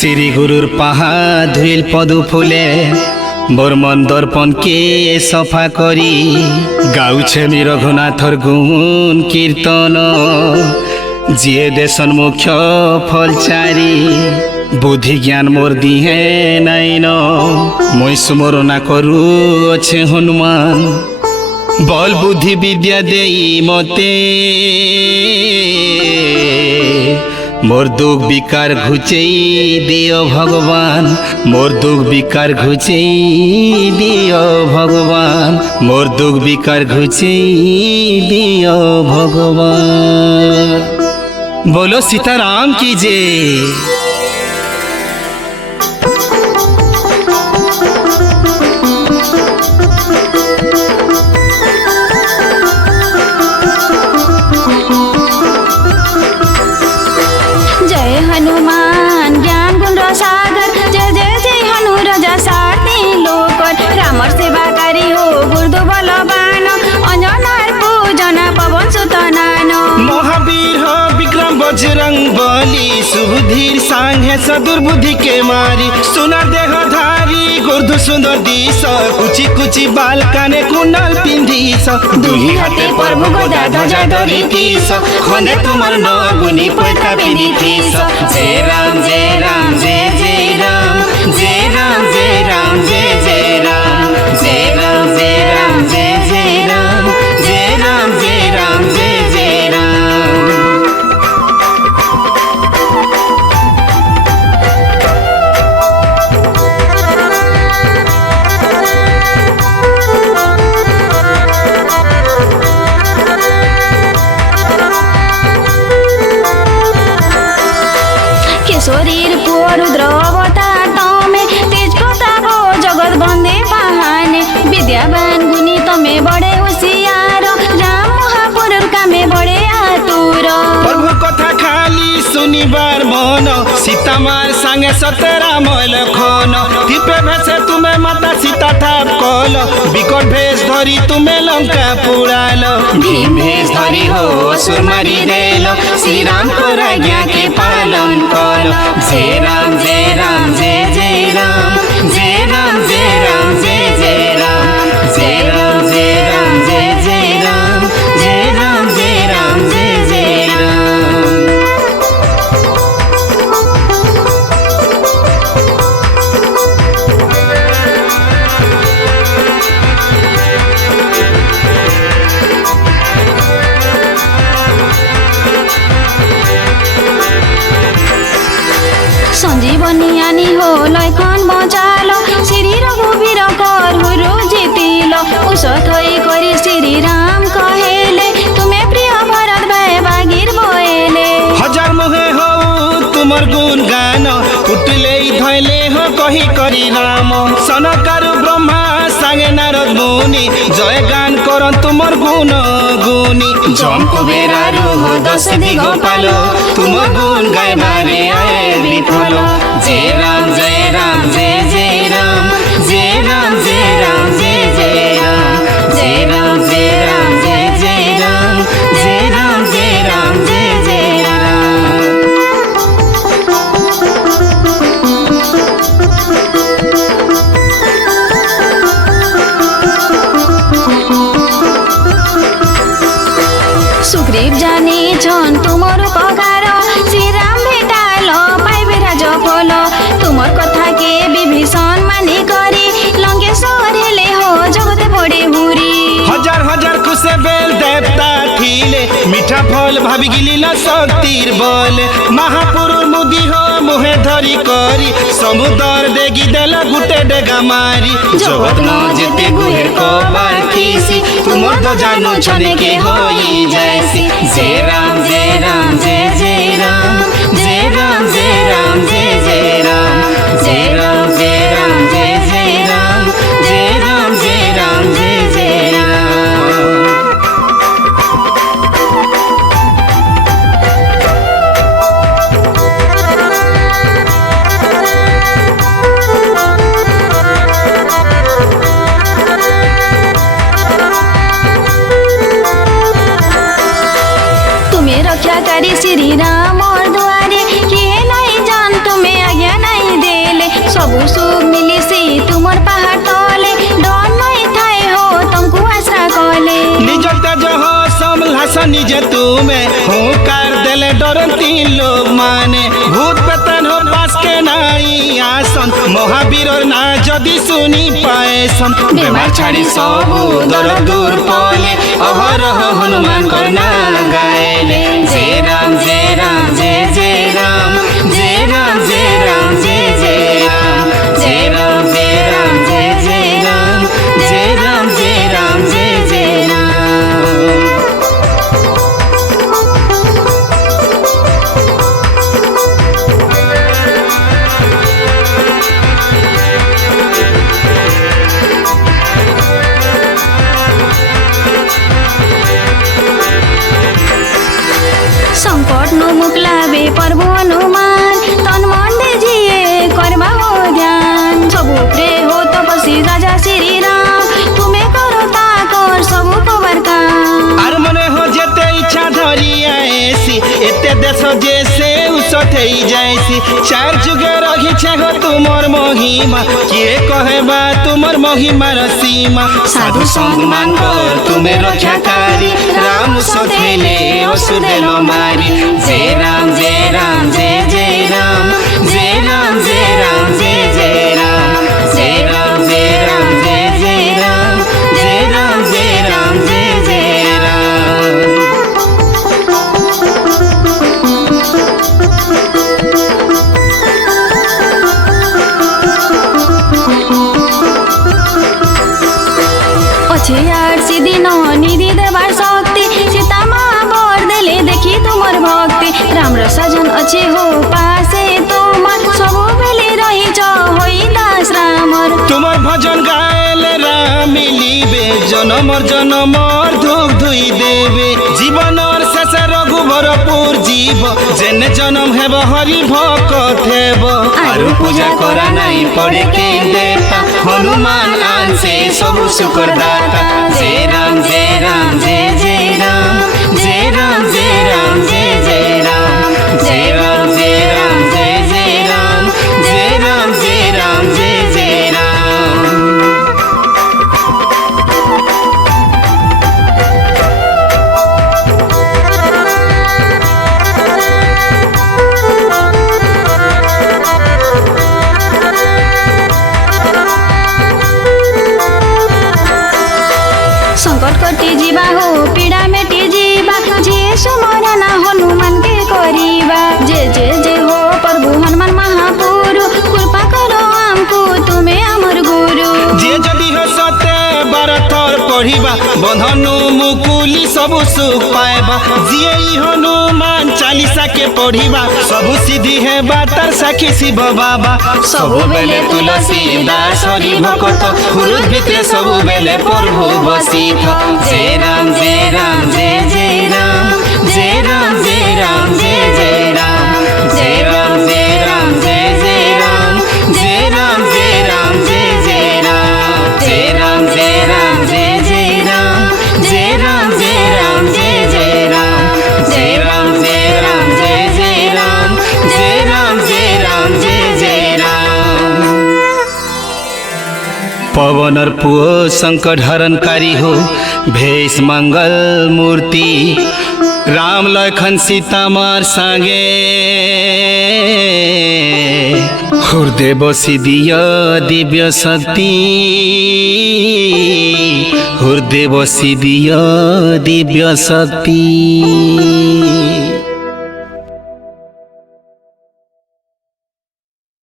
শ্রী গুরুর পাহা ধুইল পদু ফুলে বর্মন দর্পণ কে সফা করি গাউছে মি রঘুনাথর গুণ কীর্তন যিয়ে দেশন মুখ্য ফলচারি বুদ্ধি জ্ঞান মোর দিহে নাইন মই সুমরণা করু অছে হনুমান বল বুদ্ধি বিদ্যা দেই মতে মোর দুঃখ বিকার ঘুচেই দিও ভগবান মোর দুঃখ বিকার ঘুচেই দিও ভগবান মোর দুঃখ বিকার ঘুচেই দিও ভগবান। बोलो सीताराम की जय। जय हनुमान ज्ञान गुण सागर जय जय जय हनु राजा साथी लोकर रामर सेवा करी हो गुरु बलवान अंजनार पूजन पवन सुत नान महावीर हो विक्रम बजरंग बली सुबुधिर सांगे सदुर्बुद्धि के मारी सुना देह धारी गुर्दु सुंदर दिस कुची कुची बाल काने कुंडल पिंधीस दुही हाथे प्रभु गदा ध्वजा धरी तीस खने तुमर नगुनी पैता पिंधीस जय राम जय राम जय जय राम जय राम जय राम जय जय राम जय राम जय राम जय जय राम जय राम जय राम जय जय राम। किशोरीर रुद्र अवतार तमे तेज प्रताप जगत बंदे बहाने विद्यावान गुनी तमे बड़े होशियार राम महापुरुष कामे बड़े आतुर प्रभु कथा खाली सुनिबार मन सीता मार संगे सतरा मल खन दीपे भेसे तुम्हें माता सीता ठाप कल बिकट भेष धरी तुम्हें लंका पुराल भीम भेष धरी हो असुर मारी देल श्री राम को आज्ञा के पालन कल जय राम जय राम जय जय राम जय राम जय राम जय जय राम जय राम जय राम जय जय राम जय राम जय राम जय जय राम। संजीवनी आनी हो लैखन बचालो श्री रघुवीर कर हुरु जितिल औषध होई करी श्री राम कहेले तुम्हें प्रिय भरत भाई बागीर बोएले हजार मुहे हो तुमर गुण गान उठले धैले हो कही करी राम सनकारु ब्रह्मा सांगे नारद मुनि जय गान करन तुमर गुण गुनी जम कुबेरारु हो दस दिगपालो तुमर गुण गाय मारे आए विफल जय राम जय राम जय जय राम जय राम जय राम जय जय राम जय राम जय राम जय जय राम जय राम जय राम जय जय राम। सुग्रीव जाने छन् तुमर उपकार श्री राम भेटाल पाइबे राज फल तुमर कथा के विभीषण मानी करी लंकेश्वर हेले हो जगते बड़े हुरी हजार हजार खुशे बेल देवता ठीले मीठा फल भाभी गिलिल शक्तिर बल महापुरुष मुदी हो मुहे धरी करी समुद्र देगी देल गुटे डेगा मारी जगत न जेते गुहेर को बारखीसी तुमर तो जानो छने के होई जैसी जय राम जय राम जय जय राम जय राम जय राम जय जय राम जय राम जय राम जय जय राम जय राम जय राम जय जय राम। तुम्हें रक्षा करी श्री राम और द्वारे किए नहीं जान तुम्हें आज्ञा नहीं तुम्हें हुकार देले डरती लोग माने भूत पेतन हो पास के नाई आसन महावीर ना जदि सुनी पाएसन बेमार छाड़ी सबु दर दूर पले अहरह हनुमान करना गाएले जय राम जय राम जय जय राम जय राम जय राम जय जय राम जय राम जय राम जय जय राम जय राम जय राम जय जय राम। संकट नो मुक्लाबे प्रभु हनुमान तन मन दे जिए करबा हो ध्यान सबु प्रे हो तपस्वी राजा श्री राम तुम्हें करो ताकर सबु कबर काम आर मने हो जेते इच्छा धरी आएसी एते देश जैसे उसथे जाएसी चार जुगे रही छे हो तुमर महिमा किए कहबा तुमर महिमा सीमा साधु संग मांगो तुम्हें रक्षाकारी राम सथेले असुदेलो मारी जय राम जय राम जय जय राम जय राम जय राम जय जय राम जय राम जय राम जय जय राम जय राम जय राम जय जय राम। अच्छे यार सीधी न निधि देवार शक्ति सीता माँ बर देले देखी तुमर भक्ति राम्रो सजन अच्छे हो पासे तुमर सबु बेले रही होई दास रामर तुमर भजन गाएले राम मिलिबे जनमर जनमर धुक धुई देवे जीवन और शेष रघुवरपुर जीव जेने जन्म हेब हरि भक्त हेब आरु पूजा करा नहीं पड़े के देवता हनुमान आंसे सबु शुक्र दाता जय राम जय राम जय जय राम जय राम जय राम जय जय राम जय राम जय राम जय जय राम जय राम जय राम जय जय राम। संकट कटी जीवा हो पीड़ा मेटी जीवा जे सुमरना हनुमान के करीबा जे जे जे हो प्रभु हनुमान महापुरु कृपा करो हमको तुम्हें अमर गुरु जे जदि हो सते बारथर पढ़िबा बंधनु मुकुली सबु सुख पाएबा जिए हनुमान चालीसा के पढ़िबा सबु सिद्धि है बातर साखी शिव बाबा सबु बेले तुलसी दास हरि भक्त हुरुद भितरे सबु बेले प्रभु बसिथ जय राम जय राम जय जय राम जय राम जय राम जय जय राम जय राम जय राम जय जय राम जय राम जय राम जय जय राम जय राम जय राम जय जय राम जय राम जय राम जय जय राम जय राम जय राम जय जय राम जय राम जय राम जय जय राम। पवनर पुओ संकट हरणकारी हो भेष मंगल मूर्ति राम लखन सीता मार सांगे हृदय बसी दिया दिव्य शक्ति हृदय बसी दिया दिव्य शक्ति।